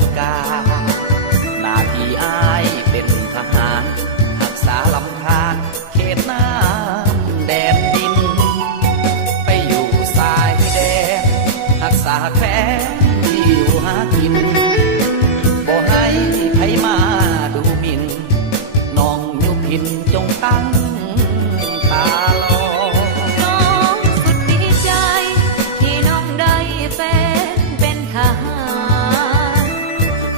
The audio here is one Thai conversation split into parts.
ำกาหน้าที่อ้ายเป็นทหารรักษาลำธารเขตน้ำแดนดินไปอยู่สายแดนรักษาแคว้นที่อยู่หากินบ่ให้ใครมาดูหมิ่นน้องยุพินจงตั้งตาลอน้องสุดดีใจที่น้องได้แฟนเป็นทหาร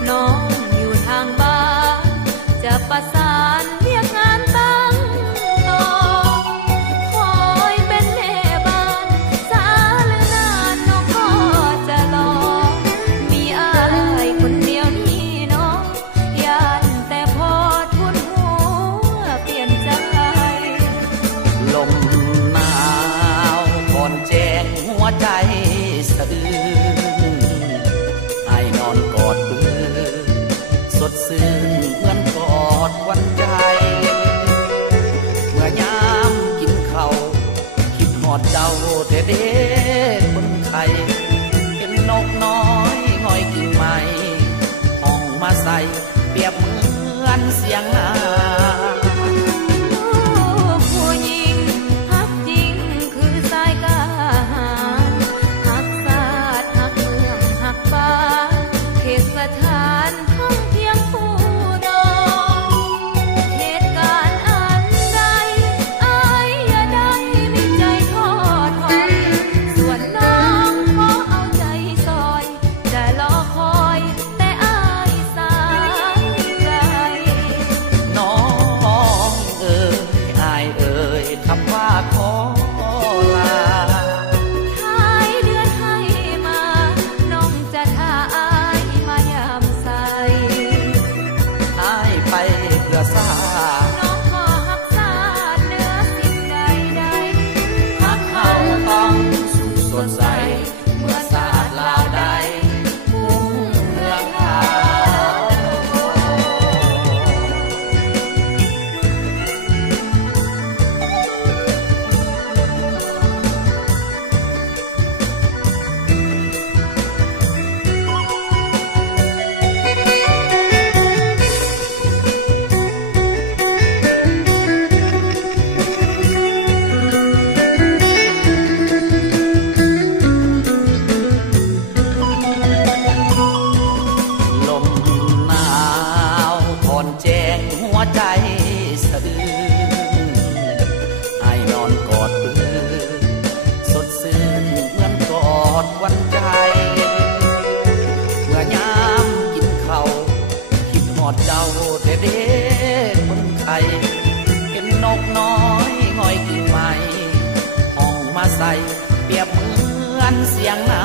น้องอยู่ทางบ้านจะประสานเรียกงานตั้งต่อคอยเป็นแม่บ้านสาหรือนานน้องก็จะรอมีอ้ายคนเดียวนี่น้องย่านแต่พอทุนหัวเปลี่ยนใจลมหนาวก่อนแจ้งหัวใจสะอื้นให้นอนกอดปืนสดชื่นเหมือนกอดวันใจเมื่อยามกินข้าวคิดหอดเจ้าเด็ดคนไทยเห็นนกน้อยง่อยกิ่งไม้ห้องมาใส่เปรียบเหมือนเสียงนาผู้หญิงฮักจริงคือสายกาหารฮักศาสตร์ฮักเมืองฮักป่าเขตสถานท่องเที่ยวผู้ดองเหตุการณ์อันใดอายอย่าได้มีใจท้อถอยส่วนน้องขอเอาใจซอยจะรอคอยแต่อายสายใจน้องเอ๋ยอายเอ๋ยคำว่าขอลาท้ายเดือนให้มาน้องจะท่าอายมายามใสอายไปเพื่อสาน้องขอฮักษาเหนือสิ่งใดใดฮักเขาต้องสุขสดใสเมื่อสาดลาวใดมุ่งเมืองขาวลมหนาวผ่อนแจ้งหัวใจสะอื้นให้นอนกอดปืนสดชื่นเหมือนกอดวันใจเมื่อยามกินข้าวคิดหอดเจ้าเด็ดคนไทยเห็นนกน้อยง่อยกิ่งไม้ห้องมาใส่เปรียบเหมือนเสียงนา